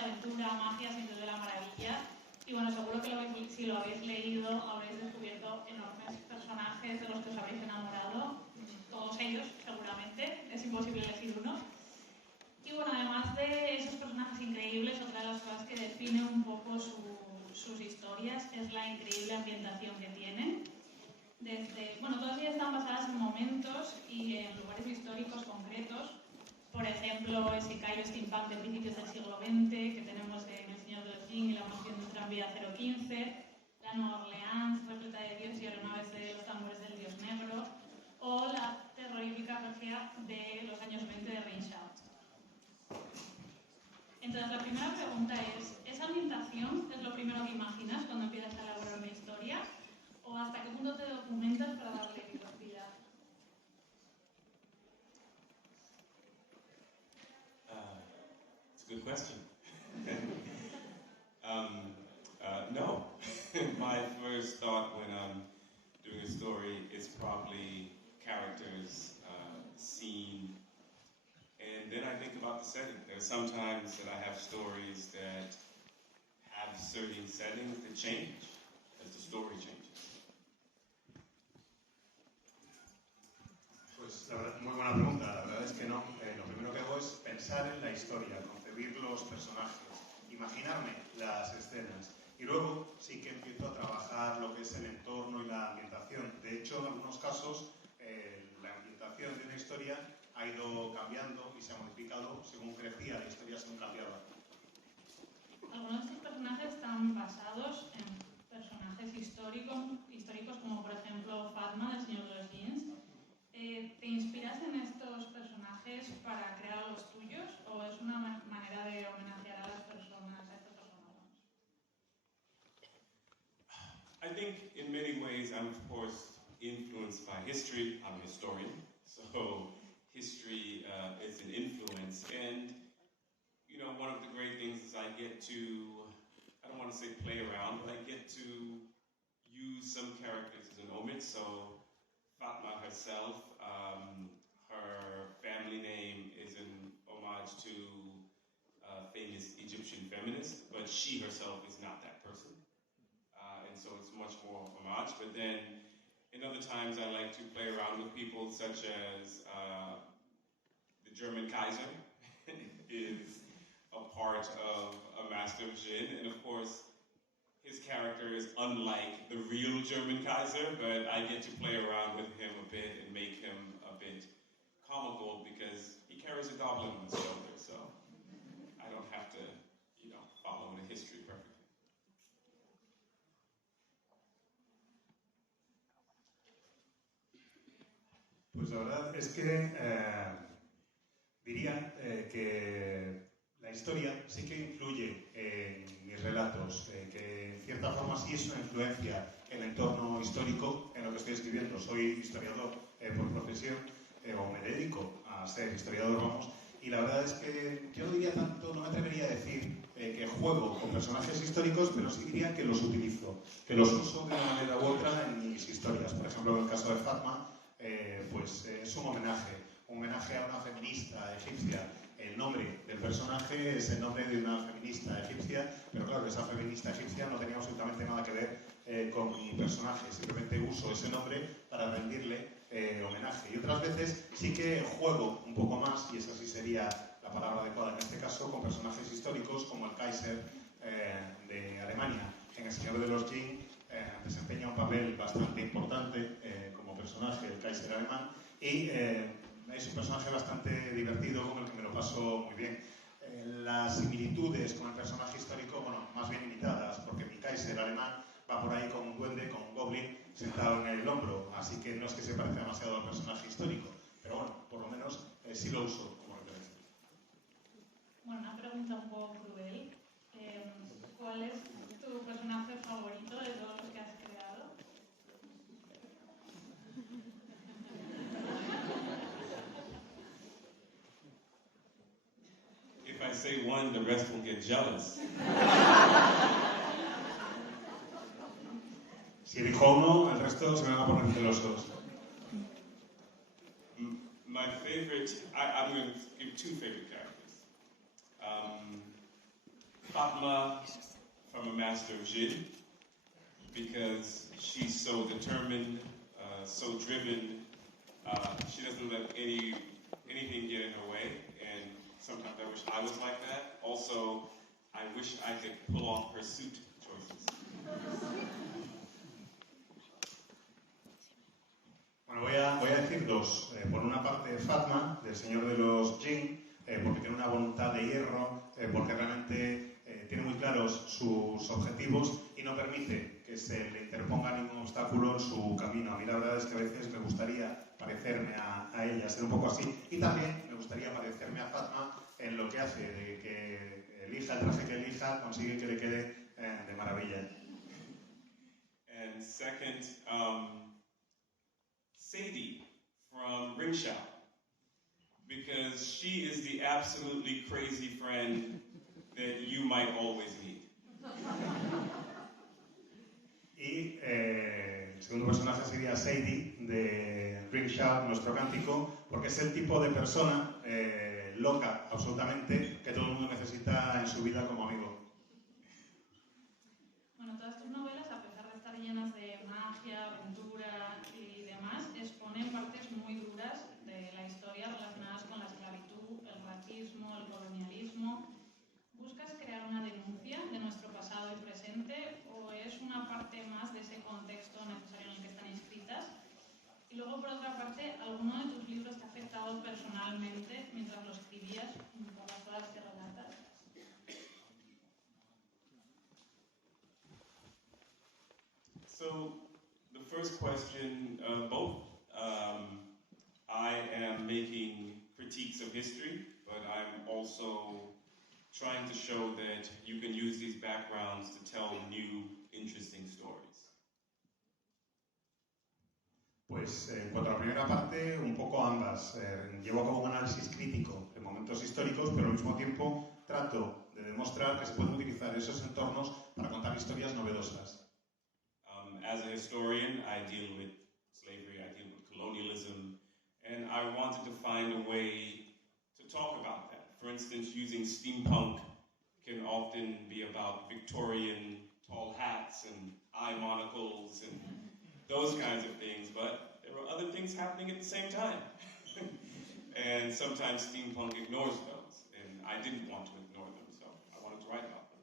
de aventura, magia, siempre de la maravilla. Y bueno, seguro que si lo habéis leído habréis descubierto enormes personajes de los que os habéis enamorado. Todos ellos, seguramente. Es imposible elegir uno. Y bueno, además de esos personajes increíbles, otra de las cosas que define un poco sus historias es la increíble ambientación que tienen. Todas ellas están basadas en momentos y en lugares históricos concretos. Por ejemplo, ese Cairo steampunk de principios del siglo XX que tenemos en El Señor de los Jin y la mansión de tranvía 015, la Nueva Orleans repleta de dioses y aeronaves de los tambores del dios negro, o la terrorífica Georgia de los años 20 de Reinhardt. Entonces, la primera pregunta es, ¿esa ambientación es lo primero que imaginas cuando empiezas a elaborar una historia? ¿O hasta qué punto te documentas para darle vida? It's a good question. No. My first thought when I'm doing a story is probably characters, scene, and then I think about the setting. There's sometimes that I have stories that have certain settings that change as the story changes. Pues la verdad, muy buena pregunta. La verdad es que no. Lo primero que hago es pensar en la historia, concebir los personajes, imaginarme las escenas. Y luego sí que empiezo a trabajar lo que es el entorno y la ambientación. De hecho, en algunos casos, la ambientación de una historia ha ido cambiando y se ha modificado según crecía la historia, según cambiaba. Algunos de estos personajes están basados en personajes históricos como por ejemplo Fatma del Señor de los Jeans. ¿Te inspiras en estos personajes para crear los tuyos o es una manera de homenajear a las personas, a estas personas? I think in many ways I'm of course influenced by history. I'm a historian, so history is an influence. And you know, one of the great things is I get to, I don't want to say play around, but I get to use some characters as an homage. So Fatma herself, her family name is an homage to a famous Egyptian feminist, but she herself is not that person. And so it's much more homage. But then in other times I like to play around with people such as the German Kaiser is a part of a Master of Jin, and of course his character is unlike the real German Kaiser, but I get to play around with him a bit and make him a bit comical because he carries a goblin on his shoulder, so I don't have to, you know, follow the history perfectly. Pues la verdad es que diría que la historia sí que influye en mis relatos, que en cierta forma sí es una influencia en el entorno histórico en lo que estoy escribiendo. Soy historiador por profesión, o me dedico a ser historiador, vamos, y la verdad es que yo no diría tanto, no me atrevería a decir que juego con personajes históricos, pero sí diría que los utilizo, que los uso de una manera u otra en mis historias. Por ejemplo, en el caso de Fatma, pues es un homenaje a una feminista egipcia. El nombre del personaje es el nombre de una feminista egipcia, pero claro que esa feminista egipcia no tenía absolutamente nada que ver con mi personaje, simplemente uso ese nombre para rendirle homenaje. Y otras veces sí que juego un poco más, y esa sí sería la palabra adecuada en este caso, con personajes históricos como el Kaiser de Alemania. En El Señor de los Jin desempeña un papel bastante importante como personaje, el Kaiser alemán, y es un personaje bastante divertido con el que me lo paso muy bien. Las similitudes con el personaje histórico, bueno, más bien limitadas, porque mi Kaiser alemán va por ahí con un duende, con un goblin sentado en el hombro, así que no es que se parezca demasiado al personaje histórico, pero bueno, por lo menos sí lo uso como referencia. Bueno, una pregunta un poco cruel. ¿Cuál es tu personaje favorito de todos los que has creado? If I say one, the rest will get jealous. Si elijo uno, el resto se me van a poner celosos. My favorite, I'm going to give two favorite characters. Fatma from a master of Djèlí, because she's so determined, so driven. She doesn't let anything get in her way, and sometimes I wish I was like that. Also, I wish I could pull off her suit choices. Bueno, voy a decir dos. Por una parte, Fatma, del Señor de los Jinn, porque tiene una voluntad de hierro, porque realmente tiene muy claros sus objetivos y no permite que se le interponga ningún obstáculo en su camino. A mí la verdad es que a veces me gustaría parecerme a ella, ser un poco así. Y también me gustaría parecerme a Fatma en lo que hace, de que elija el traje que elija, consigue que le quede de maravilla. And second, Sadie from Rimshot, because she is the absolutely crazy friend that you might always need. Y el segundo personaje sería Sadie de Rimshot, nuestro cántico, porque es el tipo de persona loca, absolutamente, que todo el mundo necesita en su vida como amigo. Bueno, todas tus novelas, a pesar de estar llenas de magia, aventura y demás, exponen partes muy duras de la historia relacionadas con la esclavitud, el racismo, el colonialismo. ¿Buscas crear una denuncia de nuestro pasado y presente o es una parte más de ese contexto necesario en el que están inscritas? Y luego, por otra parte, ¿alguno de tus libros te ha afectado personalmente mientras lo escribías, por las cosas que relatas? So, the first question, both. I am making critiques of history, but I'm also trying to show that you can use these backgrounds to tell new, interesting stories. Pues en cuanto a la primera parte, un poco ambas. Llevo a cabo un análisis crítico de momentos históricos, pero al mismo tiempo trato de demostrar que se pueden utilizar esos entornos para contar historias novedosas. As a historian, I deal with slavery, I deal with colonialism, and I wanted to find a way to talk about that. For instance, using steampunk can often be about Victorian tall hats and eye monocles and those kinds of things, but there were other things happening at the same time. And sometimes steampunk ignores those, and I didn't want to ignore them, so I wanted to write about them.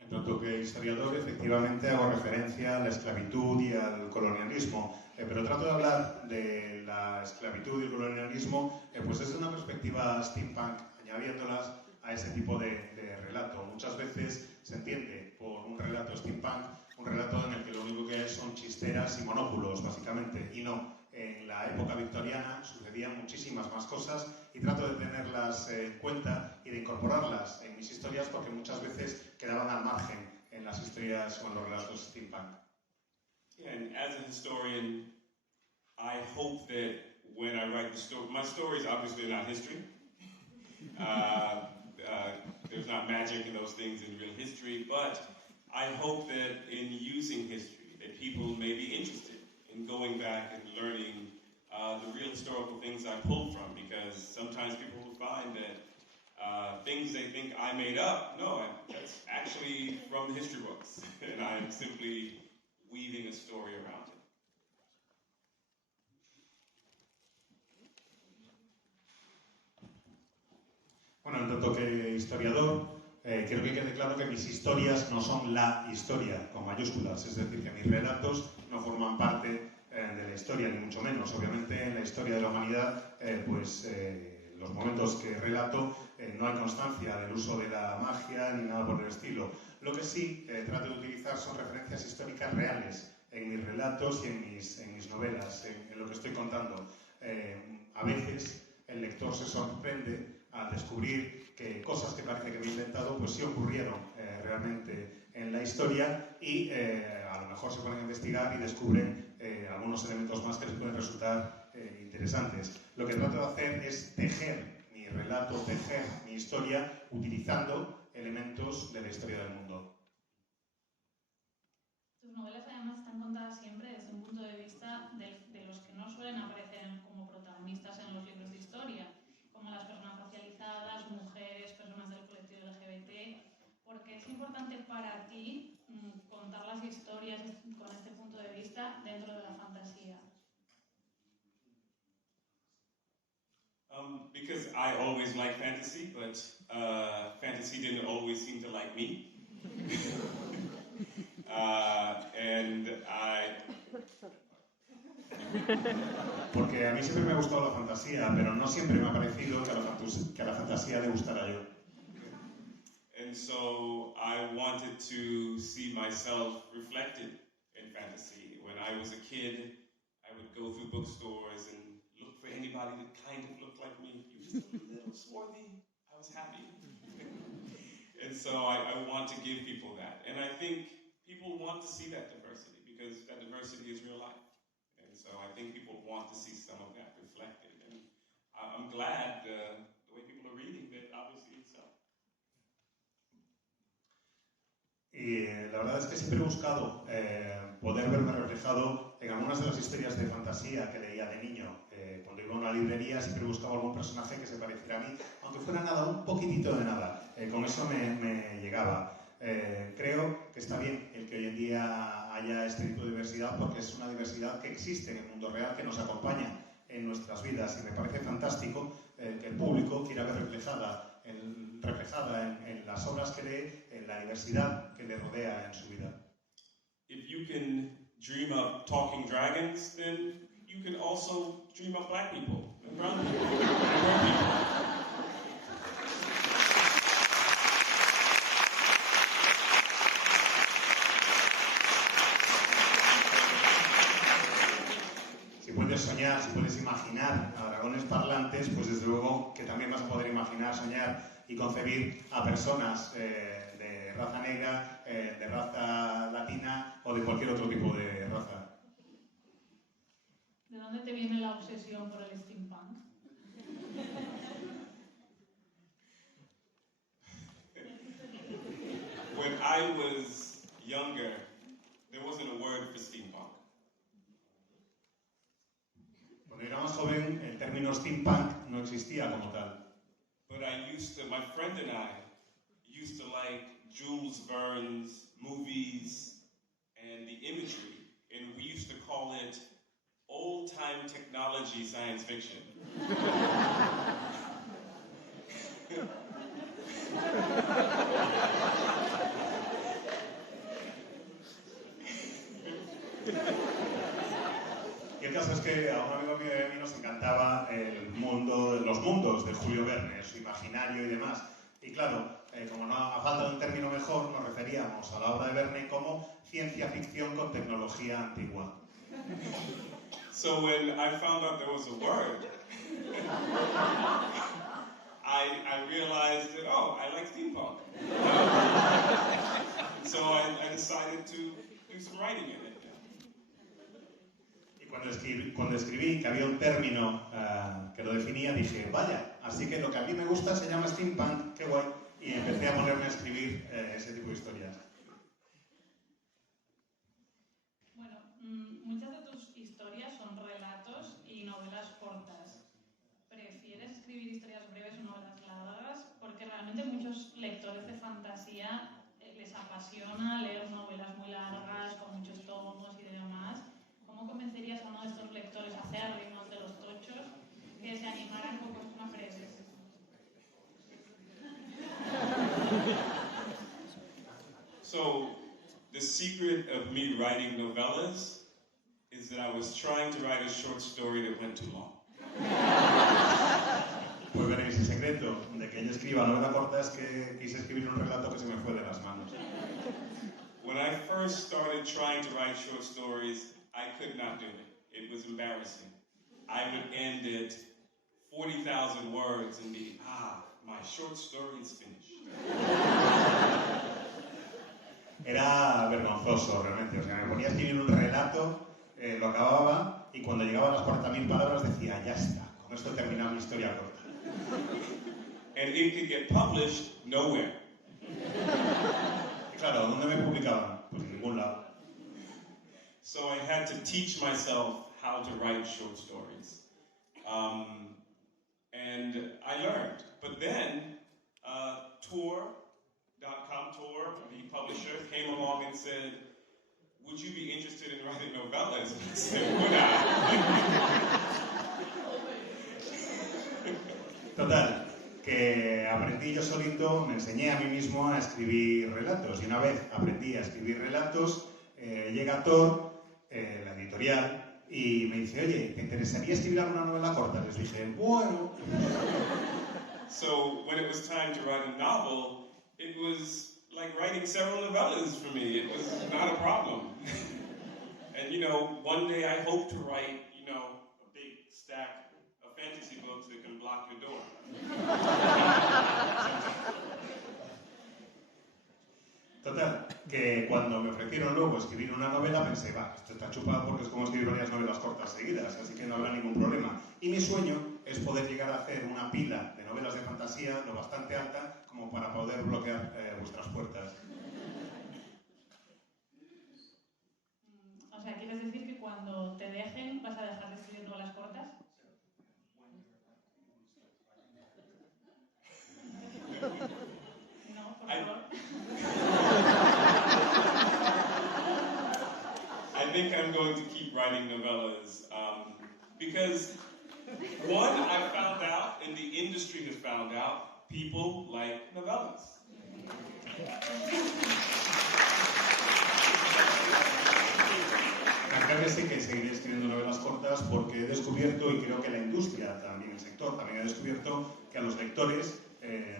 En tanto que historiador, efectivamente hago referencia a la esclavitud y al colonialismo, pero trato de hablar de la esclavitud y el colonialismo pues desde una perspectiva steampunk, añadiéndolas a ese tipo de relato. Muchas veces se entiende por un relato steampunk un relato en el que lo único que hay son chisteras y monóculos, básicamente, y no. En la época victoriana sucedían muchísimas más cosas y trato de tenerlas en cuenta y de incorporarlas en mis historias porque muchas veces quedaban al margen en las historias o en los relatos steampunk. And as a historian, I hope that when I write the story, my story is obviously not history. There's not magic in those things in real history, but I hope that in using history, that people may be interested in going back and learning the real historical things I pulled from, because sometimes people will find that things they think I made up, no, that's actually from the history books, and I'm simply weaving a story around it. Bueno, en tanto que historiador, quiero que quede claro que mis historias no son la historia, con mayúsculas, es decir, que mis relatos no forman parte de la historia, ni mucho menos. Obviamente, en la historia de la humanidad, los momentos que relato, no hay constancia del uso de la magia ni nada por el estilo. Lo que sí trato de utilizar son referencias históricas reales en mis relatos y en mis novelas, en lo que estoy contando. A veces el lector se sorprende al descubrir que cosas que parece que me he inventado pues sí ocurrieron realmente en la historia y a lo mejor se ponen a investigar y descubren algunos elementos más que les pueden resultar interesantes. Lo que trato de hacer es tejer mi relato, tejer mi historia utilizando elementos de la historia del mundo. Tus novelas además están contadas siempre desde un punto de vista de los que no suelen aparecer como protagonistas en los libros de historia, como las personas racializadas, mujeres Because I always liked fantasy, but fantasy didn't always seem to like me. And I... Porque a mí siempre me ha gustado la fantasía, pero no siempre me ha parecido que a la fantasía le gustara yo. And so I wanted to see myself reflected in fantasy. When I was a kid, I would go through bookstores and look for anybody that kind of looked like me. You just a little swarthy. I was happy. And so I want to give people that. And I think people want to see that diversity because that diversity is real life. And so I think people want to see some of that reflected. And I'm glad the way people are reading that obviously it's up. Y la verdad es que siempre he buscado poder verme reflejado en algunas de las historias de fantasía que leía de niño. Cuando iba a una librería siempre buscaba algún personaje que se pareciera a mí, aunque fuera nada, un poquitito de nada. Con eso me llegaba. Creo que está bien el que hoy en día haya este tipo de diversidad porque es una diversidad que existe en el mundo real, que nos acompaña en nuestras vidas y me parece fantástico que el público quiera ver reflejada en las obras que lee, en la diversidad que le rodea en su vida. If you can dream up talking dragons, then you can also dream up black people and brown people and brown people. Si puedes soñar, si puedes imaginar a dragones parlantes, pues desde luego que también vas a poder imaginar, soñar y concebir a personas de raza negra, de raza latina o de cualquier otro tipo de raza. ¿De dónde te viene la obsesión por el steampunk? When I was younger, there wasn't a word for steampunk. Cuando era más joven, el término steampunk no existía como tal. But my friend and I used to like Jules Verne's movies and the imagery, and we used to call it old-time technology science fiction. Y el caso es que a un amigo mío y a mí nos encantaba los mundos de Julio Verne, su imaginario y demás. Y claro, como no a falta de un término mejor, nos referíamos a la obra de Verne como ciencia ficción con tecnología antigua. So when I found out there was a word, I realized that, oh, I like steampunk. So I decided to do some writing in it. Y cuando escribí que había un término que lo definía, dije, vaya, así que lo que a mí me gusta se llama steampunk, qué guay. Y empecé a ponerme a escribir ese tipo de historias. Bueno, muchas de tus historias son relatos y novelas cortas. ¿Prefieres escribir historias breves o novelas largas? Porque realmente muchos lectores de fantasía les apasiona leer novelas muy largas, con muchos tomos y demás. ¿Cómo convencerías a uno de estos lectores acérrimos de los tochos que se animaran con cosas más breves? So, the secret of me writing novellas is that I was trying to write a short story that went too long. Pues veréis, el secreto de que yo escriba novela corta es que quise escribir un relato que se me fue de las manos. When I first started trying to write short stories, I could not do it. It was embarrassing. I would end at 40,000 words and be, my short story is finished. Era vergonzoso, realmente. O sea, me ponía a escribir un relato, lo acababa, y cuando llegaba a las 40.000 palabras decía, ya está, con esto he terminado mi historia corta. And it could get published nowhere. Y claro, ¿dónde me publicaban? Pues en ningún lado. So I had to teach myself how to write short stories. And I learned. But then, Tor, the publisher, came along and said, would you be interested in writing novellas? And I said, would I? Total, que aprendí yo solito, me enseñé a mí mismo a escribir relatos. Y una vez aprendí a escribir relatos, llega Thor, la editorial, y me dice, oye, ¿te interesaría escribir alguna novela corta? Les dije, bueno. So when it was time to write a novel, it was like writing several novellas for me. It was not a problem. And one day I hope to write, a big stack of fantasy books that can block your door. Total, que cuando me ofrecieron luego escribir una novela pensé, va, esto está chupado porque es como escribir varias novelas cortas seguidas, así que no habrá ningún problema. Y mi sueño es poder llegar a hacer una pila de novelas de fantasía lo bastante alta como para poder bloquear vuestras puertas. O sea, ¿quieres decir que cuando te dejen vas a dejar de escribir novelas cortas? No, por favor. I think I'm going to keep writing novellas because, one, I found out, and the industry has found out, people like novellas. Acá sí que seguiré escribiendo novelas cortas porque he descubierto, y creo que la industria, también el sector, también ha descubierto que a los lectores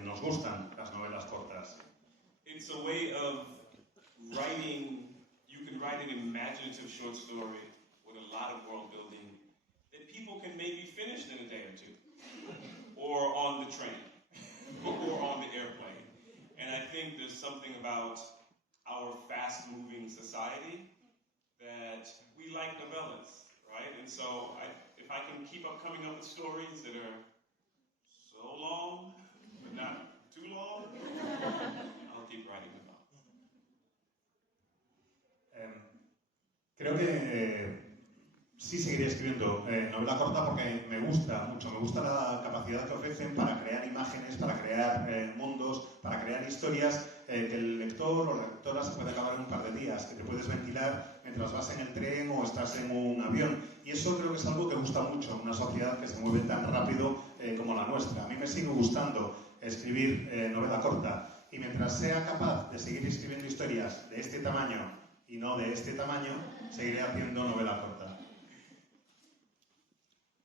nos gustan las novelas cortas. It's a way of writing. You can write an imaginative short story with a lot of world building that people can maybe finish in a day or two, or on the train, or on the airplane. And I think there's something about our fast-moving society that we like novellas, right? And so if I can keep up coming up with stories that are so long, but not too long, I'll keep writing novellas. Creo que sí seguiré escribiendo novela corta porque me gusta mucho, me gusta la capacidad que ofrecen para crear imágenes, para crear mundos, para crear historias que el lector o la lectora se puede acabar en un par de días, que te puedes ventilar mientras vas en el tren o estás en un avión. Y eso creo que es algo que gusta mucho en una sociedad que se mueve tan rápido como la nuestra. A mí me sigue gustando escribir novela corta y mientras sea capaz de seguir escribiendo historias de este tamaño y no de este tamaño, seguiré haciendo novela corta.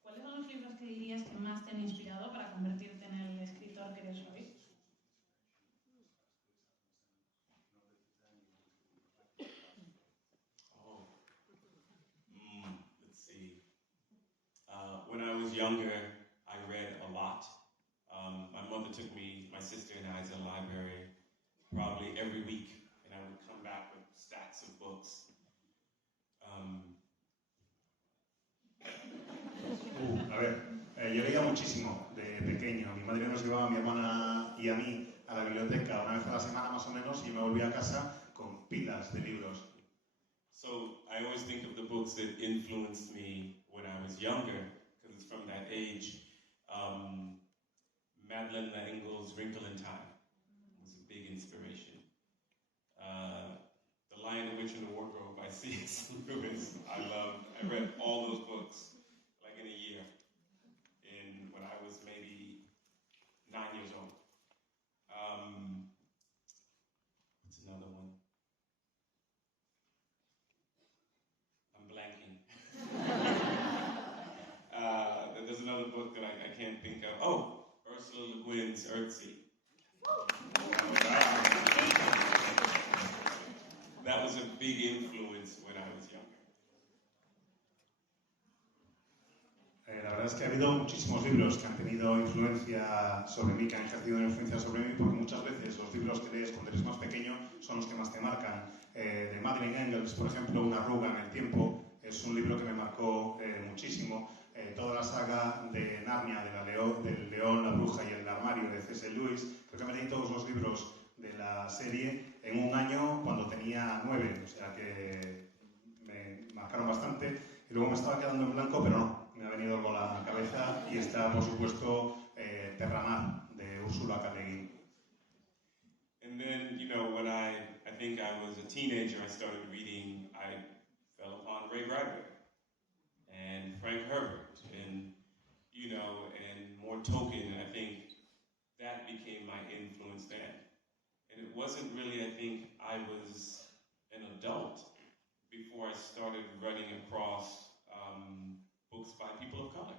¿Cuáles son los libros que dirías que más te han inspirado para convertirte en el escritor que eres hoy? Let's see. When I was younger, I read a lot. My mother took me, my sister and I, to the library probably every week, and I would come back with stacks of books. A ver, yo leía muchísimo de pequeño. Mi madre nos llevaba a mi hermana y a mí a la biblioteca una vez a la semana más o menos y me volvía a casa con pilas de libros. So I always think of the books that influenced me when I was younger, because it's from that age. Madeleine L'Engle's Wrinkle in Time was a big inspiration. The Lion, the Witch, and the Wardrobe by C.S. Lewis, I loved. I read all those books like in a year, when I was maybe 9 years old. What's another one? I'm blanking. There's another book that I can't think of. Oh, Ursula Le Guin's Earthsea. That was a big influence when I was younger. La verdad es que ha habido muchísimos libros que han tenido influencia sobre mí, que han ejercido una influencia sobre mí, porque muchas veces los libros que lees cuando eres más pequeño son los que más te marcan. De Madeleine L'Engle, por ejemplo, Una arruga en el tiempo, es un libro que me marcó muchísimo. Toda la saga de Narnia, del León, la Bruja y el Armario de C.S. Lewis, creo que me leí todos los libros de la serie en un año cuando tenía 9, o sea que me marcaron bastante. Y luego me estaba quedando en blanco, pero no, me ha venido algo a la cabeza y está, por supuesto, Terramar, de Úrsula K. Le Guin. And then, when I think I was a teenager, I started reading, I fell upon Ray Bradbury and Frank Herbert and, and more Tolkien. And I think was an adult before I started running across books by people of color,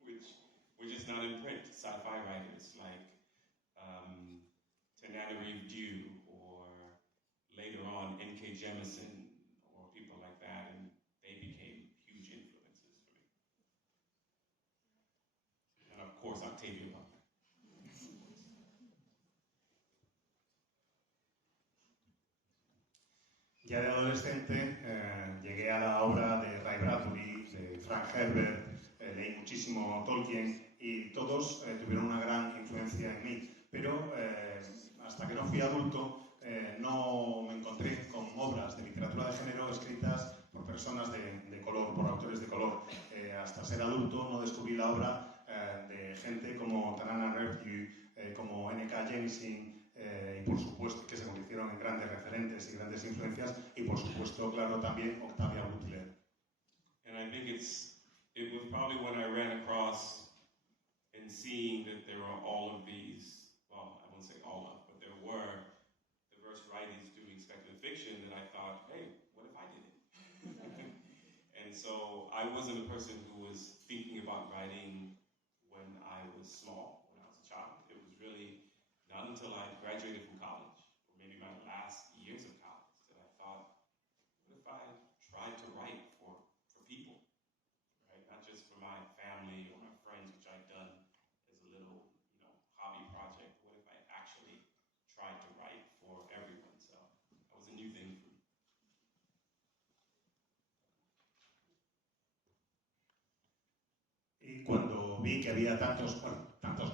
which were just not in print. Sci-fi writers like Tananarive Due, or later on N.K. Jemisin, or people like that, and they became huge influences for me. And of course, Octavia Butler. Ya de adolescente llegué a la obra de Ray Bradbury, de Frank Herbert, leí muchísimo Tolkien y todos tuvieron una gran influencia en mí. Pero hasta que no fui adulto no me encontré con obras de literatura de género escritas por personas de color, por autores de color. Hasta ser adulto no descubrí la obra de gente como Tananarive Due, como N.K. Jemisin, y por supuesto que se convirtieron en grandes referentes y grandes influencias, y por supuesto, claro, también Octavia Butler. And I think it was probably when I ran across and seeing that there were all of these, well, I won't say all of, but there were diverse writers doing speculative fiction, that I thought, hey, what if I did it? And so I wasn't a person who was thinking about writing when I was small, when I was a child. It was really not until I graduated from college, or maybe my last years of college, that I thought, what if I tried to write for people, right? Not just for my family or my friends, which I'd done as a little, hobby project. What if I actually tried to write for everyone? So that was a new thing for me. Y cuando vi que había tantos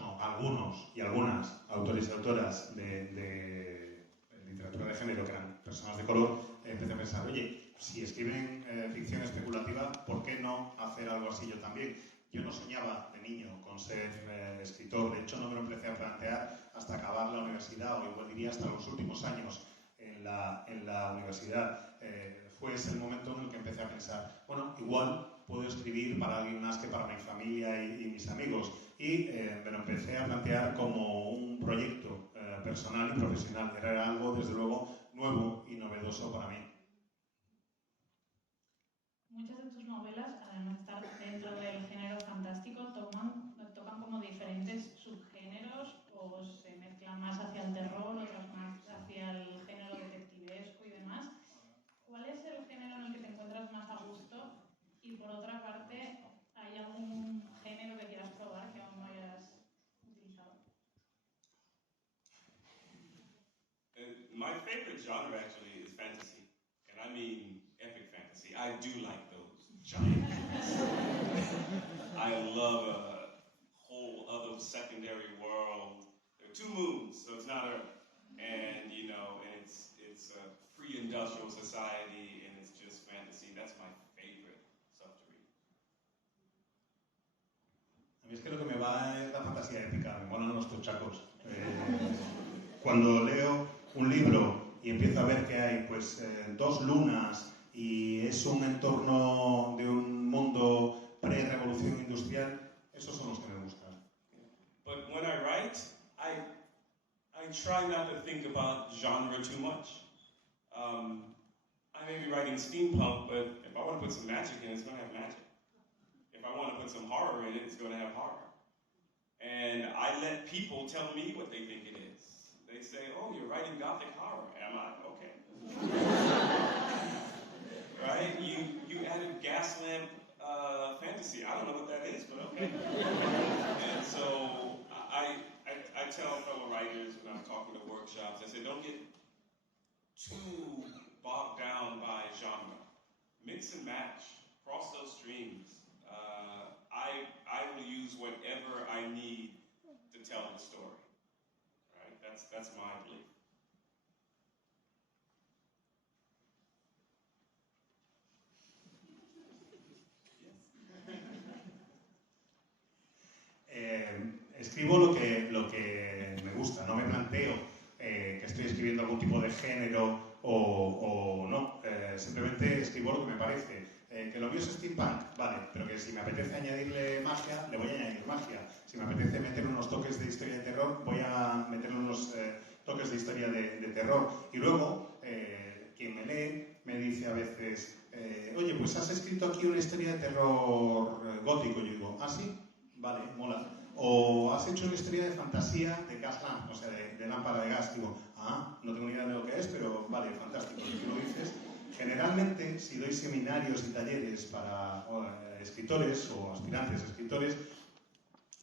no, algunos y algunas autores y autoras de literatura de género que eran personas de color, empecé a pensar, oye, si escriben ficción especulativa, ¿por qué no hacer algo así yo también? Yo no soñaba de niño con ser escritor, de hecho no me lo empecé a plantear hasta acabar la universidad, o igual diría hasta los últimos años en la universidad. Fue ese el momento en el que empecé a pensar, bueno, igual puedo escribir para alguien más que para mi familia y mis amigos. Y me lo empecé a plantear como un proyecto personal y profesional. Era algo, desde luego, nuevo y novedoso para mí. Muchas de tus novelas, además de estar dentro del género fantástico, tocan como diferentes subgéneros, o se mezclan más hacia el terror, otras más hacia el género detectivesco y demás. ¿Cuál es el género en el que te encuentras más a gusto? Y por otra parte, ¿hay algún género que quieras probar que aún no hayas utilizado? My favorite genre actually is fantasy, and I mean epic fantasy. I do like those giant I love a whole other secondary world. There are two moons, so it's not Earth, and and it's a pre-industrial society, and it's just fantasy. That's my favorite stuff to read. A mí es que lo que me va es la fantasía épica, me molan los tochacos. Cuando leo un libro y empiezo a ver que hay dos lunas y es un entorno de un mundo pre-revolución industrial, esos son los que me gustan. But when I write, I try not to think about genre too much. I may be writing steampunk, but if I want to put some magic in it, it's going to have magic. If I want to put some horror in it, it's going to have horror. And I let people tell me what they think it is. They say, oh, you're writing gothic horror. Am I? Okay. Right? You added gas lamp fantasy. I don't know what that is, but okay. And so I tell fellow writers when I'm talking to workshops, I say, don't get too bogged down by genre. Mix and match. Cross those streams. I will use whatever I need to tell the story. Right? That's my belief. Escribo lo que me gusta, no me planteo que estoy escribiendo algún tipo de género o no, simplemente escribo lo que me parece. Que lo mío es steampunk, vale, pero que si me apetece añadirle magia, le voy a añadir magia. Si me apetece meter unos toques de historia de terror, voy a meterle unos toques de historia de terror. Y luego, quien me lee me dice a veces, oye, pues has escrito aquí una historia de terror gótico. Yo digo, ¿ah, sí? Vale, mola. O has hecho una historia de fantasía de gas lamp, o sea, de lámpara de gas. Digo, ah, no tengo ni idea de lo que es, pero vale, fantástico, si tú lo dices. Generalmente, si doy seminarios y talleres para escritores o aspirantes a escritores,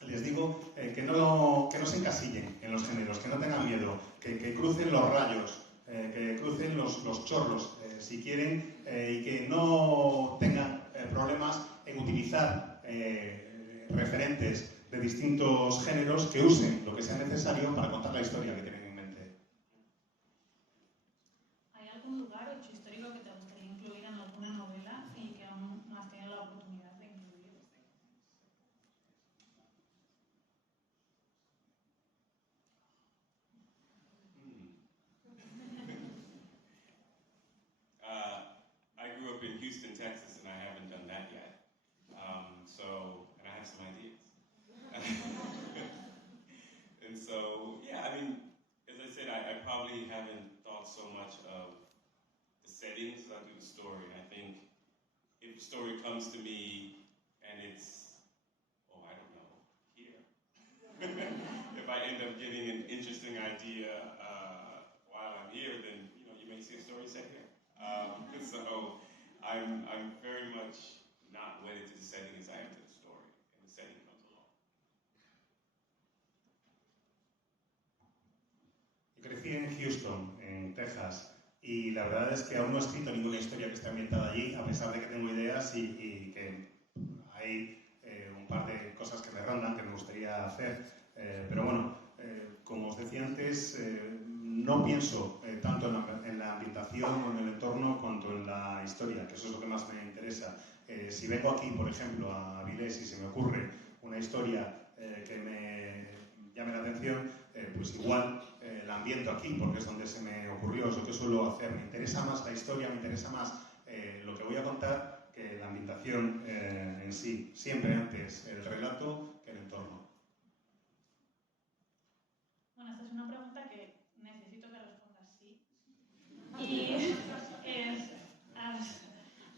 les digo que no se encasillen en los géneros, que no tengan miedo, que crucen los rayos, que crucen los chorros, si quieren, y que no tengan problemas en utilizar referentes de distintos géneros, que usen lo que sea necesario para contar la historia que tienen en mente. ¿Hay algún lugar o hecho histórico que te gustaría incluir en alguna novela y que aún no has tenido la oportunidad de incluir? I grew up in Houston, Texas, and I haven't done that yet. And I have some ideas. And so, yeah, I mean, as I said, I probably haven't thought so much of the settings as I do the story. I think if the story comes to me and it's, I don't know, here. If I end up getting an interesting idea while I'm here, then, you may see a story set here. So I'm very much not wedded to the setting as I am to the story, and the setting comes along. Yo crecí en Houston, en Texas, y la verdad es que aún no he escrito ninguna historia que esté ambientada allí, a pesar de que tengo ideas y que hay un par de cosas que me rondan, que me gustaría hacer. Pero bueno, como os decía antes, no pienso tanto en la ambientación o en el entorno cuanto en la historia, que eso es lo que más me interesa. Si vengo aquí, por ejemplo, a Avilés y se me ocurre una historia que me llame la atención, pues igual la ambiento aquí, porque es donde se me ocurrió, es lo que suelo hacer. Me interesa más la historia, me interesa más lo que voy a contar que la ambientación en sí. Siempre antes el relato que el entorno. Bueno, esta es una pregunta que necesito que respondas sí. Y es,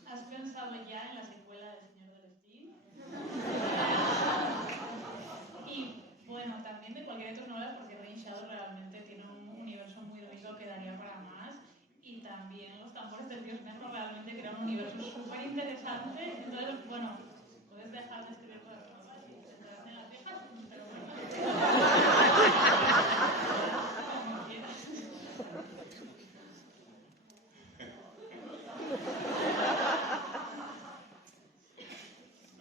¿has pensado ya en la secuela del Señor del Destino? Y bueno, también de cualquiera de tus novelas, porque Rain Shadow realmente tiene un universo muy rico que daría para más. Y también Los tambores del Dios Negro realmente crean un universo súper interesante. Entonces, bueno, puedes dejar de escribir cosas nuevas y centrarte en las viejas, pero bueno.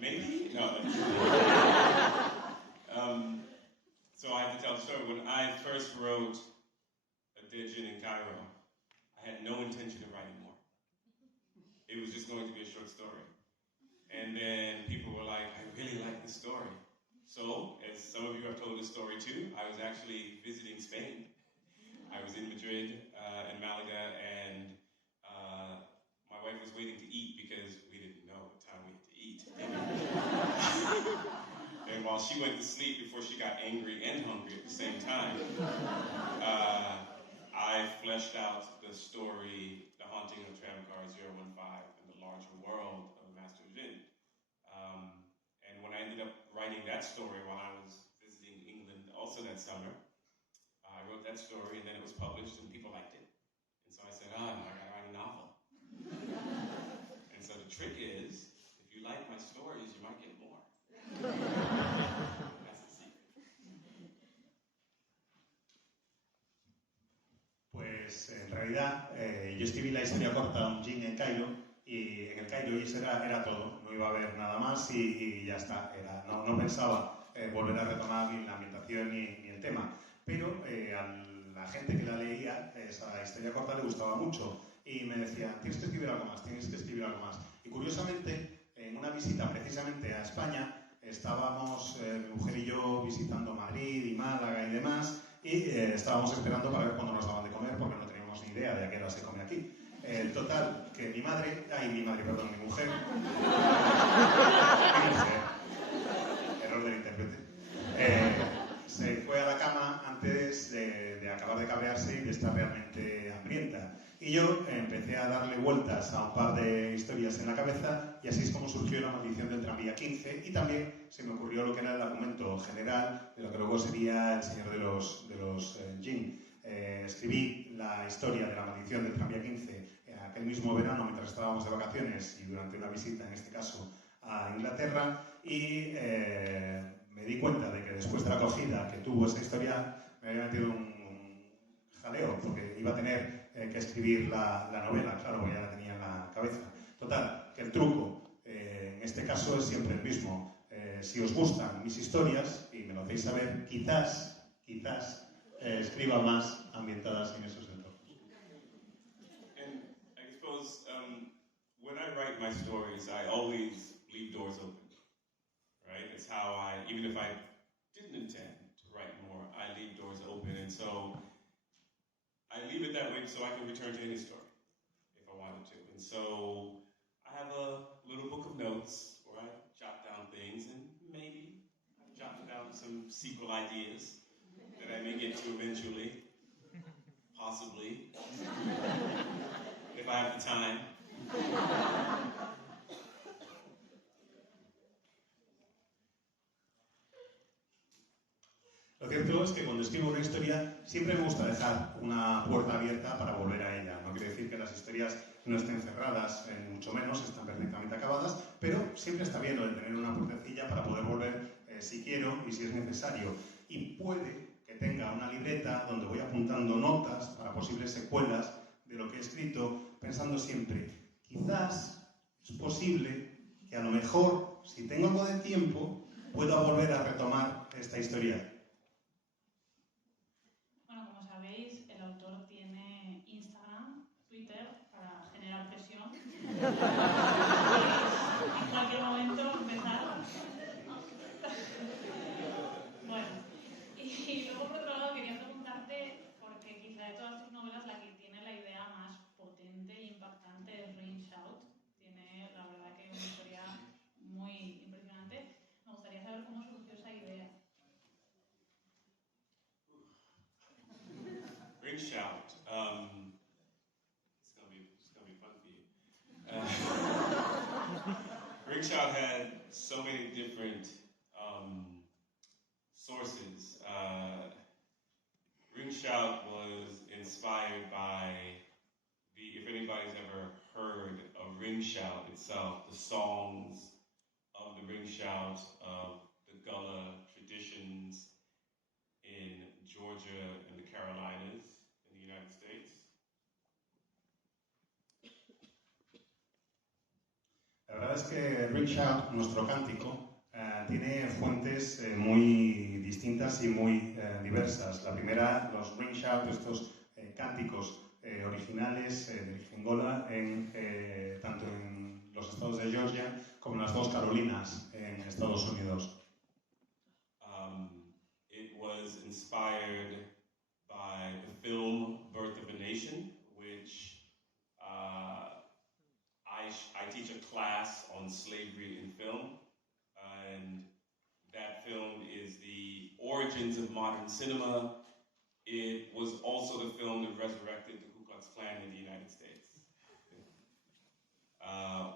Maybe? No. So I have to tell the story. When I first wrote A Dead Gin in Cairo, I had no intention of writing more. It was just going to be a short story. And then people were like, I really like this story. So, as some of you have told this story too, I was actually visiting Spain. I was in Madrid and Malaga, and my wife was waiting to eat because we didn't know what time we had to eat. And while she went to sleep before she got angry and hungry at the same time, I fleshed out the story, The Haunting of Tramcar 015, and the larger world of Master Jin. And when I ended up writing that story while I was visiting England also that summer, I wrote that story and then it was published and people liked it. And so I said, now I gotta write a novel. And so the trick is, if you like my stories, you might get more. That's the secret. Pues en realidad yo escribí la historia corta Un Gin en Cairo, y en el Cairo, y eso era todo. No iba a haber nada más y ya está. No pensaba volver a retomar ni la ambientación ni el tema. Pero a la gente que la leía, esa historia corta le gustaba mucho y me decía, tienes que escribir algo más, tienes que escribir algo más. Y curiosamente, en una visita precisamente a España, estábamos mi mujer y yo visitando Madrid y Málaga y demás, y estábamos esperando para ver cuándo nos daban de comer, porque no teníamos ni idea de a qué hora se come aquí. El total, que mi mujer, error del intérprete, se fue a la cama antes de acabar de cabrearse y de estar realmente hambrienta. Y yo empecé a darle vueltas a un par de historias en la cabeza y así es como surgió La maldición del tranvía 15 y también se me ocurrió lo que era el argumento general de lo que luego sería El señor de los Jinn. Escribí la historia de La maldición del tranvía 15 en aquel mismo verano mientras estábamos de vacaciones y durante una visita, en este caso, a Inglaterra y me di cuenta de que después de la acogida que tuvo esa historia me había metido un jaleo porque iba a tener que escribir la novela, claro, porque ya la tenía en la cabeza. Total, que el truco en este caso es siempre el mismo. Si os gustan mis historias y me lo hacéis saber, quizás escriba más ambientadas en esos entornos. And I suppose when I write my stories, I always leave doors open. Right? It's how even if I didn't intend to write more, I leave doors open. And so I leave it that way so I can return to any story if I wanted to. And so I have a little book of notes where I jot down things and maybe I've jotted down some sequel ideas that I may get to eventually, possibly, if I have the time. Lo cierto es que cuando escribo una historia siempre me gusta dejar una puerta abierta para volver a ella. No quiere decir que las historias no estén cerradas, mucho menos, están perfectamente acabadas, pero siempre está bien lo de tener una puertecilla para poder volver si quiero y si es necesario. Y puede que tenga una libreta donde voy apuntando notas para posibles secuelas de lo que he escrito, pensando siempre, quizás es posible que a lo mejor, si tengo algo de tiempo, pueda volver a retomar esta historia. Bueno, como sabéis, el autor tiene Instagram, Twitter, para generar presión. En cualquier momento empezar. Bueno, y luego por otro lado quería preguntarte, porque quizá de todas tus novelas la que tiene la idea más potente e impactante es Ring Shout. Tiene, la verdad, que una historia muy impresionante. Me gustaría saber cómo surgió esa idea. Ring Shout. It's gonna be fun for you. Ring Shout had so many different sources. Ring Shout was inspired by if anybody's ever heard of Ring Shout itself, the songs of the Ring Shout, of the Gullah traditions in Georgia and the Carolinas in the United States. La verdad es que Ring Shout, nuestro cántico, tiene fuentes muy distintas y muy diversas. La primera, los Ring Shout, estos cánticos originales de origen Gola, tanto en los estados de Georgia como en las dos Carolinas en Estados Unidos. It was inspired by the film Birth of a Nation, which I teach a class on slavery in film, and that film is the origins of modern cinema. It was also the film that resurrected the Ku Klux Klan in the United States,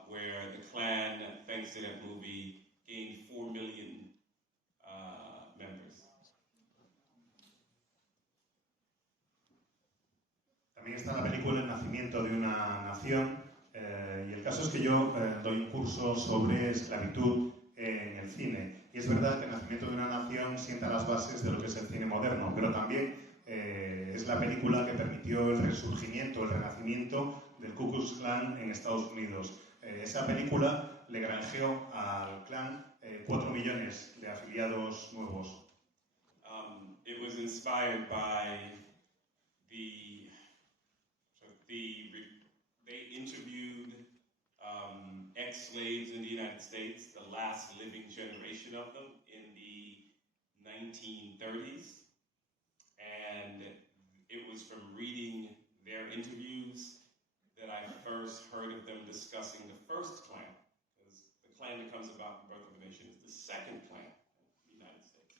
where the Klan, thanks to that movie, gained 4 million members. También está la película El nacimiento de una nación, y el caso es que yo doy un curso sobre esclavitud en el cine. Y es verdad que El nacimiento de una nación sienta las bases de lo que es el cine moderno, pero también es la película que permitió el resurgimiento, el renacimiento del Ku Klux Klan en Estados Unidos. Esa película le granjeó al Klan 4 millones de afiliados nuevos. It was inspired by they interviewed ex-slaves in the United States, the last living generation of them in the 1930s. And it was from reading their interviews that I first heard of them discussing the first Klan. Because the Klan that comes about in Birth of a Nation is the second Klan in the United States.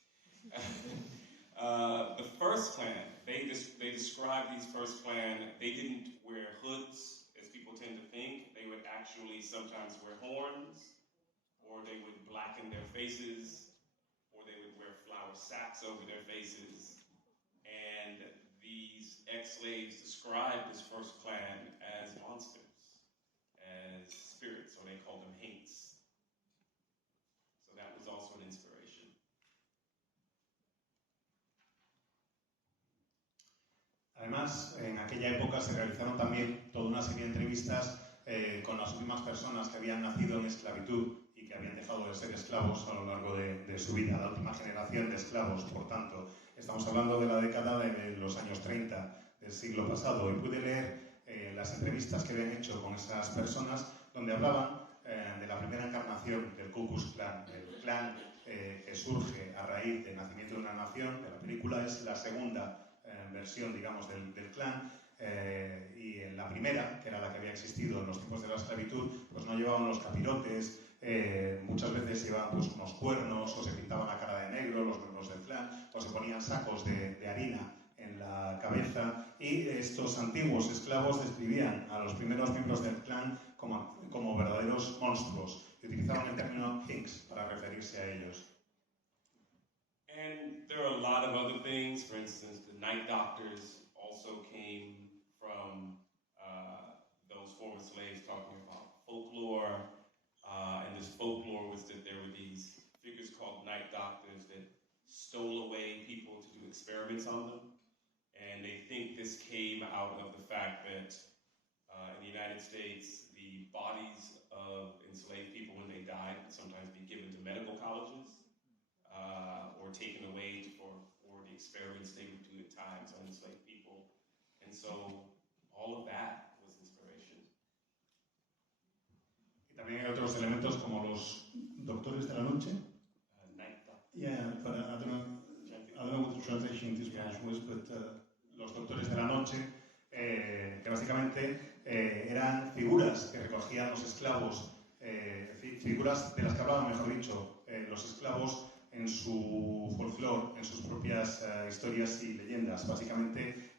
The first Klan, they described these first Klan, they didn't wear actually sometimes wear horns, or they would blacken their faces, or they would wear flour sacks over their faces. And these ex-slaves described this first clan as monsters, as spirits, or they called them haints. So that was also an inspiration. Además, en aquella época se realizaron también toda una serie de entrevistas con las últimas personas que habían nacido en esclavitud y que habían dejado de ser esclavos a lo largo de su vida, la última generación de esclavos, por tanto. Estamos hablando de la década de los años 30 del siglo pasado, y pude leer las entrevistas que habían hecho con esas personas donde hablaban de la primera encarnación del Ku Klux Klan, el clan que surge a raíz del nacimiento de una nación. De la película es la segunda versión, digamos, del clan, y en la primera, que era la que había existido en los tiempos de la esclavitud, pues no llevaban los capirotes, muchas veces llevaban pues unos cuernos, o se pintaban la cara de negro los miembros del clan, o se ponían sacos de harina en la cabeza, y estos antiguos esclavos describían a los primeros miembros del clan como verdaderos monstruos, y utilizaban el término Hinks para referirse a ellos. And there are a lot of other things. For instance, the night doctors also came from those former slaves, talking about folklore. And this folklore was that there were these figures called night doctors that stole away people to do experiments on them. And they think this came out of the fact that in the United States, the bodies of enslaved people when they died would sometimes be given to medical colleges. Or taken away for the experiments they would do at times on enslaved people. And so all of that was inspiration. Y también hay otros elementos como los doctores de la noche. Night doctor. Yeah, but I don't know what the translation in Spanish was, but los doctores de la noche, que básicamente eran figuras que recogían los esclavos, figuras de las que hablaban, mejor dicho, los esclavos en su folclore, en sus propias historias y leyendas. Básicamente,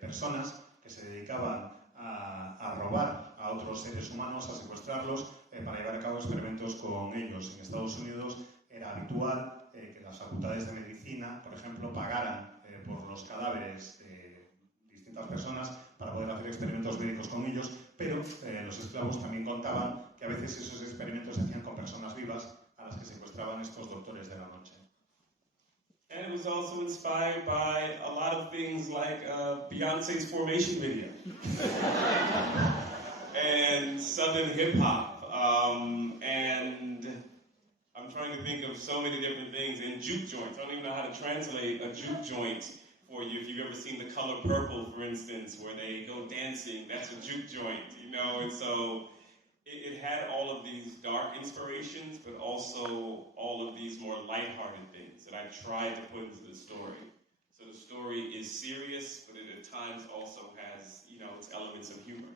personas que se dedicaban a robar a otros seres humanos, a secuestrarlos, para llevar a cabo experimentos con ellos. En Estados Unidos era habitual que las facultades de medicina, por ejemplo, pagaran por los cadáveres de distintas personas para poder hacer experimentos médicos con ellos, pero los esclavos también contaban que a veces esos experimentos se hacían con personas vivas a las que secuestraban estos doctores de la noche. And it was also inspired by a lot of things like Beyonce's Formation video and Southern hip hop, and I'm trying to think of so many different things, and juke joints. I don't even know how to translate a juke joint for you. If you've ever seen The Color Purple, for instance, where they go dancing, that's a juke joint, you know, and so it had all of these dark inspirations, but also all of these more lighthearted things that I tried to put into the story. So the story is serious, but it at times also has, you know, its elements of humor.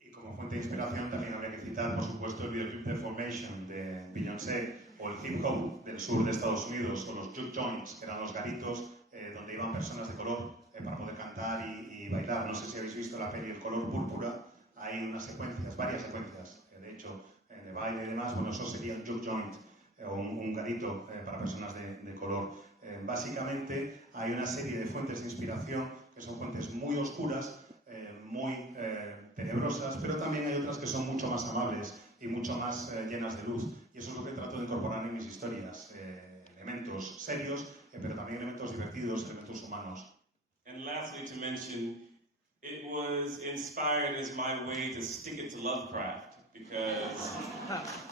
Y como fuente de inspiración también habría que citar, por supuesto, el videoclip de Formation de Beyoncé, o el hip hop del sur de Estados Unidos, o los juke joints, que eran los garitos donde iban personas de color para poder cantar y bailar. No sé si habéis visto la peli El color púrpura, hay unas secuencias, varias secuencias, de hecho, de baile y demás. Bueno, eso sería el juke joint, o un garito para personas de color. Básicamente hay una serie de fuentes de inspiración que son fuentes muy oscuras, muy tenebrosas, pero también hay otras que son mucho más amables y mucho más llenas de luz. Y eso es lo que trato de incorporar en mis historias, elementos serios, pero también elementos divertidos, elementos humanos. And lastly, to mention, it was inspired as my way to stick it to Lovecraft, because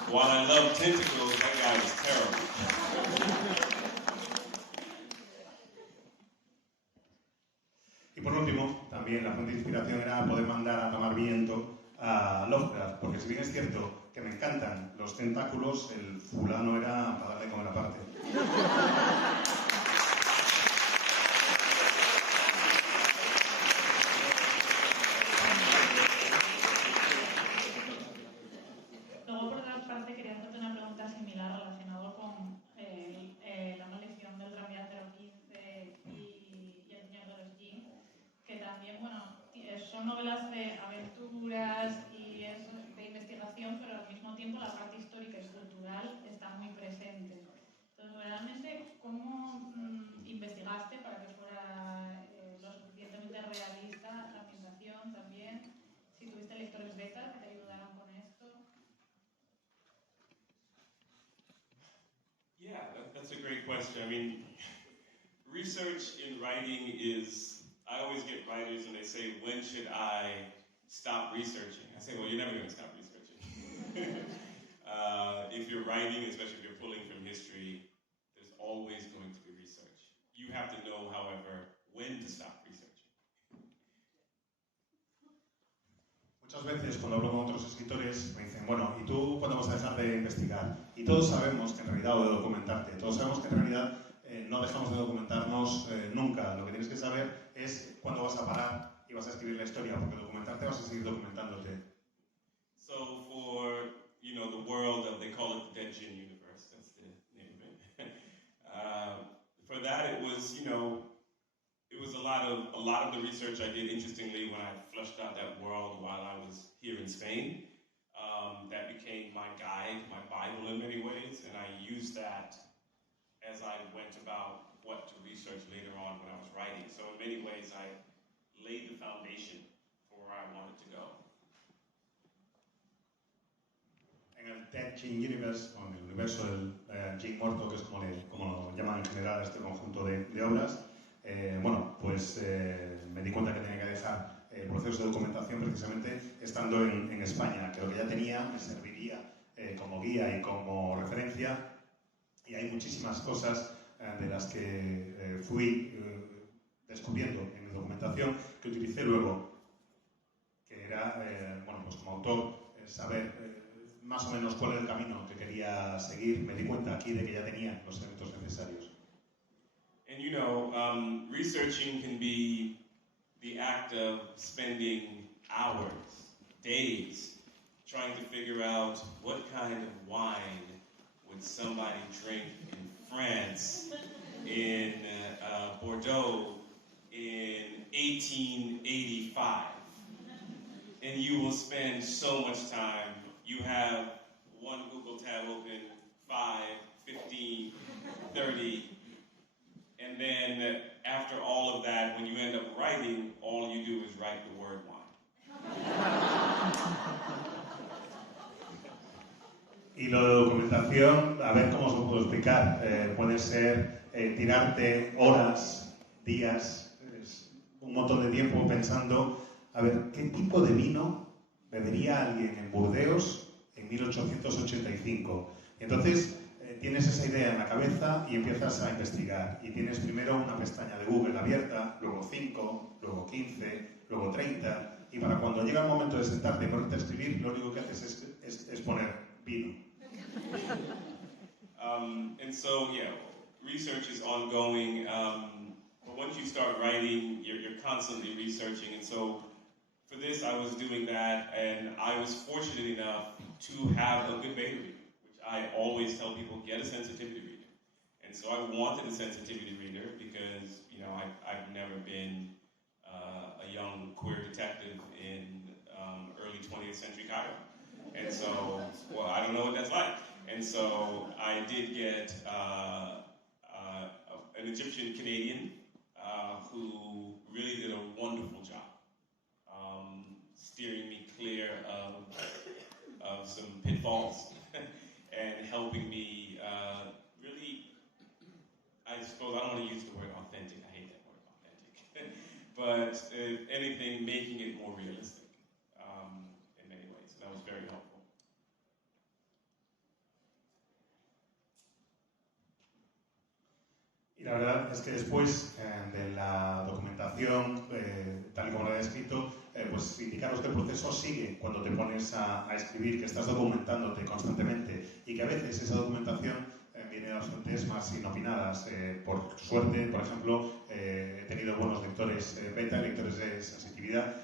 while I love tentacles, that guy was terrible. Y por último, también la fuente de inspiración era poder mandar a tomar viento a Lovecraft, porque si bien es cierto que me encantan los tentáculos, el fulano era para darle comer aparte. Luego, por otra parte, quería hacerte una pregunta similar relacionada con la maldición del tranvía 015 y el Señor de los Jin, que también, bueno, son novelas de aventuras y de investigación, pero al mismo tiempo la parte histórica y cultural está muy presente. Entonces, realmente, ¿cómo investigaste para que fuera lo suficientemente realista la ambientación también? Si tuviste lectores beta que te ayudaran con esto. Yeah, that's a great question. I mean, research in writing is, I always get writers and they say, when should I stop researching? I say, well, you're never going to stop researching. If you're writing, especially if you're pulling from history, there's always going to be research. You have to know, however, when to stop researching. Muchas veces cuando hablo con otros escritores me dicen, bueno, ¿y tú cuándo vas a dejar de investigar? Y todos sabemos que en realidad, o de documentarte, todos sabemos que en realidad no dejamos de documentarnos nunca. Lo que tienes que saber es cuándo vas a parar y vas a escribir la historia, porque documentarte vas a seguir documentándote. So for, you know, the world of, they call it the Djèlí universe, that's the name of it. For that it was, you know, it was a lot of the research I did, interestingly, when I fleshed out that world while I was here in Spain. That became my guide, my Bible in many ways, and I used that as I went about what to research later on when I was writing. So in many ways, I laid the foundation for where I wanted to go. En el Djèlí universe, o en el universo del Jin muerto, que es como lo llaman en general este conjunto de obras, bueno, pues me di cuenta que tenía que dejar el proceso de documentación precisamente estando en España, que lo que ya tenía me serviría como guía y como referencia, y hay muchísimas cosas de las que fui descubriendo en mi documentación que utilicé luego, que era, bueno, pues como autor, saber más o menos cuál era el camino que quería seguir. Me di cuenta aquí de que ya tenía los elementos necesarios. And you know, researching can be the act of spending hours, days, trying to figure out what kind of wine would somebody drink in France, in Bordeaux, in 1885. And you will spend so much time. You have one Google tab open, 5, 15, 30, and then after all of that, when you end up writing, all you do is write the word wine. Y lo de documentación, a ver cómo os lo puedo explicar. Puede ser tirarte horas, días, un montón de tiempo pensando, a ver, ¿qué tipo de vino bebería alguien en Burdeos en 1885? Y entonces tienes esa idea en la cabeza y empiezas a investigar. Y tienes primero una pestaña de Google abierta, luego 5, luego 15, luego 30. Y para cuando llega el momento de sentarte y ponerte a escribir, lo único que haces es poner vino. And so, yeah, research is ongoing. But once you start writing, you're constantly researching. And so for this, I was doing that, and I was fortunate enough to have a good beta reader, which I always tell people, get a sensitivity reader. And so I wanted a sensitivity reader because, you know, I've never been a young queer detective in early 20th century Cairo. And so, well, I don't know what that's like. And so I did get an Egyptian Canadian who really did a wonderful job steering me clear of some pitfalls and helping me really, I suppose, I don't want to use the word authentic, I hate that word authentic, but if anything, making it more realistic in many ways. So that was very helpful. Y la verdad es que después de la documentación, tal y como lo he escrito, pues indicaros que el proceso sigue cuando te pones a escribir, que estás documentándote constantemente y que a veces esa documentación viene de las fuentes más inopinadas. Por suerte, por ejemplo, he tenido buenos lectores beta, lectores de sensitividad,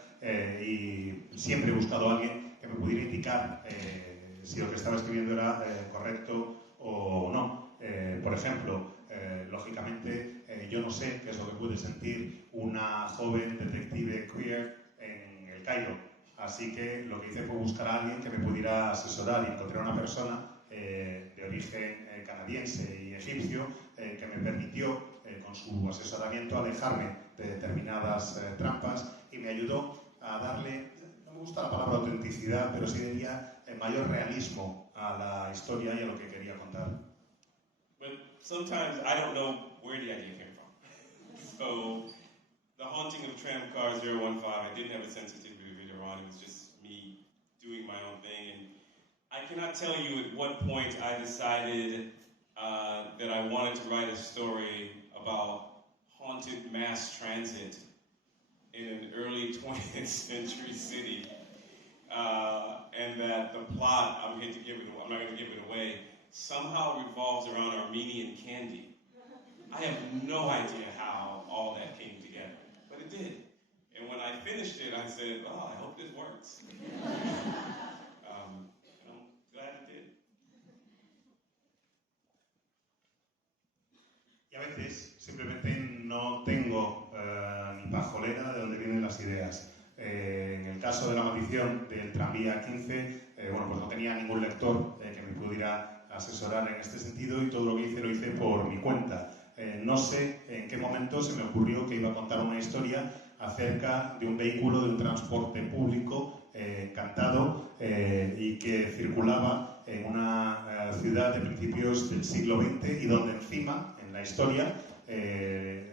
y siempre he buscado a alguien que me pudiera indicar si lo que estaba escribiendo era correcto o no. Por ejemplo, lógicamente, yo no sé qué es lo que puede sentir una joven detective queer en El Cairo. Así que lo que hice fue buscar a alguien que me pudiera asesorar y encontré a una persona de origen canadiense y egipcio que me permitió, con su asesoramiento, alejarme de determinadas trampas y me ayudó a darle, no me gusta la palabra autenticidad, pero sí diría mayor realismo a la historia y a lo que quería contar. But sometimes I don't know where the idea came from. So, the haunting of tramcar 015, I didn't have a sensitivity later on. It was just me doing my own thing. And I cannot tell you at what point I decided that I wanted to write a story about haunted mass transit in an early 20th century city. And that the plot, I'm not going to give it away, somehow revolves around Armenian candy. I have no idea how all that came together, but it did. And when I finished it, I said, oh, I hope this works. And I'm glad it did. Y a veces simplemente no tengo ni pajolera de dónde vienen las ideas. En el caso de La maldición del tranvía 15, bueno, pues no tenía ningún lector que me pudiera asesorar en este sentido y todo lo que hice lo hice por mi cuenta. No sé en qué momento se me ocurrió que iba a contar una historia acerca de un vehículo de un transporte público cantado y que circulaba en una ciudad de principios del siglo XX y donde encima, en la historia,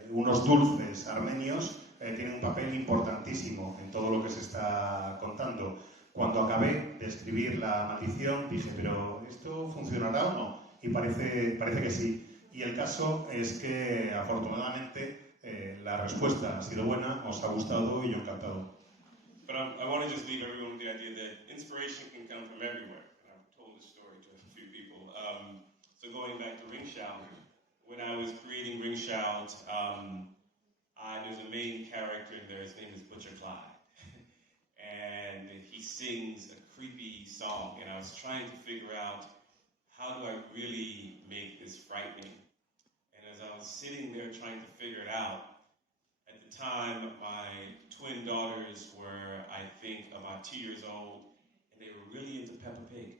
unos dulces armenios tienen un papel importantísimo en todo lo que se está contando. Cuando acabé de escribir La maldición dije, pero ¿esto funcionará o no? Y parece que sí. Y el caso es que afortunadamente la respuesta ha sido buena, os ha gustado y yo encantado. But I want to just leave everyone with the idea that inspiration can come from everywhere. And I've told this story to a few people. So going back to Ringshout, when I was creating Ringshout, there's a main character in there, his name is Butcher Clyde. And he sings a creepy song, and I was trying to figure out how do I really make this frightening. And as I was sitting there trying to figure it out, at the time my twin daughters were, I think, about 2 years old, and they were really into Peppa Pig.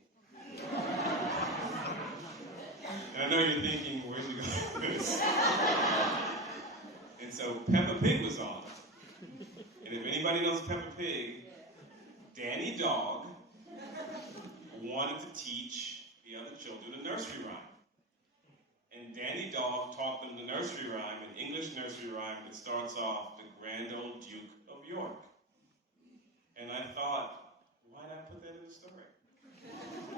And I know you're thinking, where's he going with this? And so Peppa Pig was on. And if anybody knows Peppa Pig, Danny Dog wanted to teach the other children a nursery rhyme. And Danny Dog taught them the nursery rhyme, an English nursery rhyme that starts off, the Grand Old Duke of York. And I thought, why not put that in the story?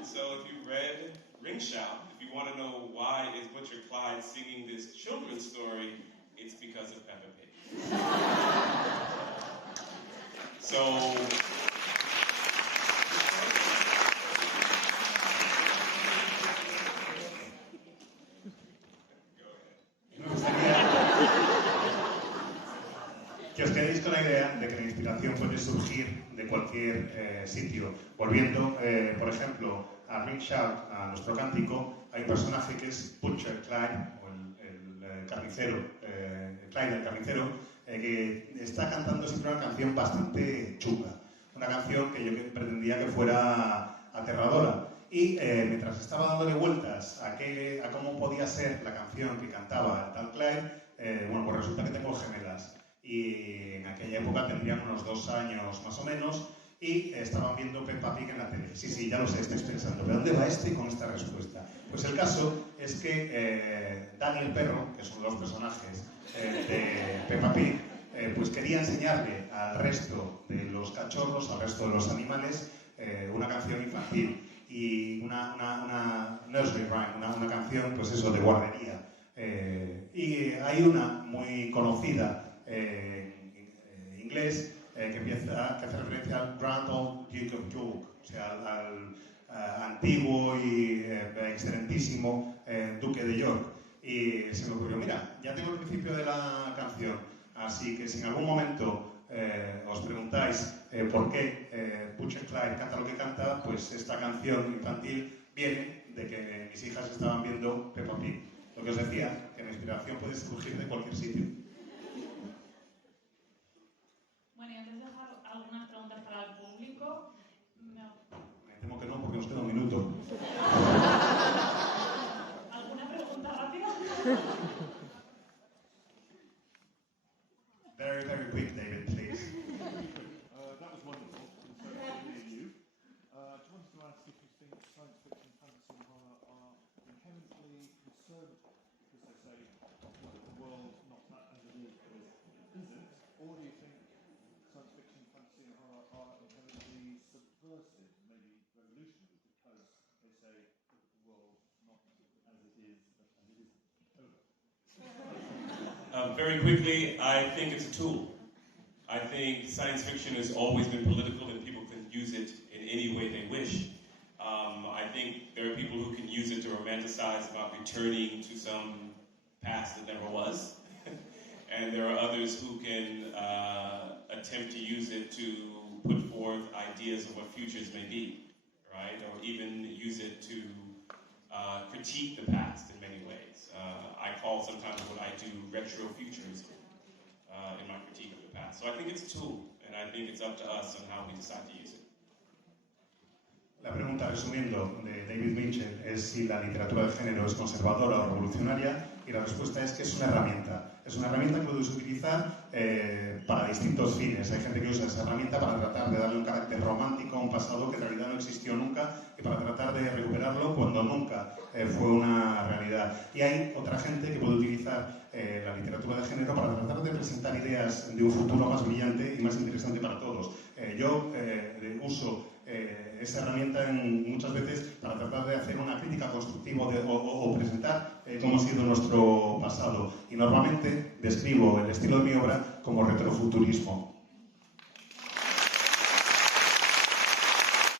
So if you read Ringshout, if you want to know why is Butcher Clyde singing this children's story, it's because of Peppa Pig. So, que os quedéis con la idea de que la inspiración puede surgir de cualquier sitio. Volviendo, por ejemplo, a Ringshout, a nuestro cántico, hay un personaje que es Butcher Clyde, o el carnicero, Clyde el carnicero, que está cantando siempre una canción bastante chunga. Una canción que yo pretendía que fuera aterradora. Y mientras estaba dándole vueltas a cómo podía ser la canción que cantaba el tal Clyde, bueno, pues resulta que tengo gemelas. Y en aquella época tendrían unos 2 años más o menos y estaban viendo Peppa Pig en la tele. Sí, ya lo sé, estáis pensando, ¿pero dónde va este con esta respuesta? Pues el caso es que Danny el perro, que es uno de los personajes de Peppa Pig, pues quería enseñarle al resto de los cachorros, al resto de los animales, una canción infantil y una nursery rhyme, una canción, pues eso, de guardería. Y hay una muy conocida en inglés que hace referencia al Grand Old Duke of York, o sea, al antiguo y excelentísimo Duque de York. Y se me ocurrió, mira, ya tengo el principio de la canción, así que si en algún momento os preguntáis por qué Butcher Clyde canta lo que canta, pues esta canción infantil viene de que mis hijas estaban viendo Peppa Pig. Lo que os decía, que la inspiración puede surgir de cualquier sitio. Bueno, y antes de dejar algunas preguntas para Very, very quick, David, please. That was wonderful. So really you. I just wanted to ask if you think science fiction, fantasy, and horror are inherently conservative because they say the world not as it is, but as it isn't, or do you think science fiction, fantasy, and horror are inherently subversive, maybe revolutionary, because they say the world not as it is, but as it isn't? Over. Very quickly, I think it's a tool. I think science fiction has always been political and people can use it in any way they wish. I think there are people who can use it to romanticize about returning to some past that never was. And there are others who can attempt to use it to put forth ideas of what futures may be, right? Or even use it to critique the past in many ways. I call sometimes what I do retrofuturism in my critique of the past. So I think it's a tool, and I think it's up to us on how we decide to use it. La pregunta, resumiendo, de David Mitchell es si la literatura de género es conservadora o revolucionaria, y la respuesta es que es una herramienta. Es una herramienta que puedes utilizar para distintos fines. Hay gente que usa esa herramienta para tratar de darle un carácter romántico a un pasado que en realidad no existió nunca y para tratar de recuperarlo cuando nunca fue una realidad. Y hay otra gente que puede utilizar la literatura de género para tratar de presentar ideas de un futuro más brillante y más interesante para todos. Yo uso esa herramienta muchas veces para tratar de hacer una crítica constructiva o presentar cómo ha sido nuestro pasado. Y normalmente describo el estilo de mi obra como retrofuturismo.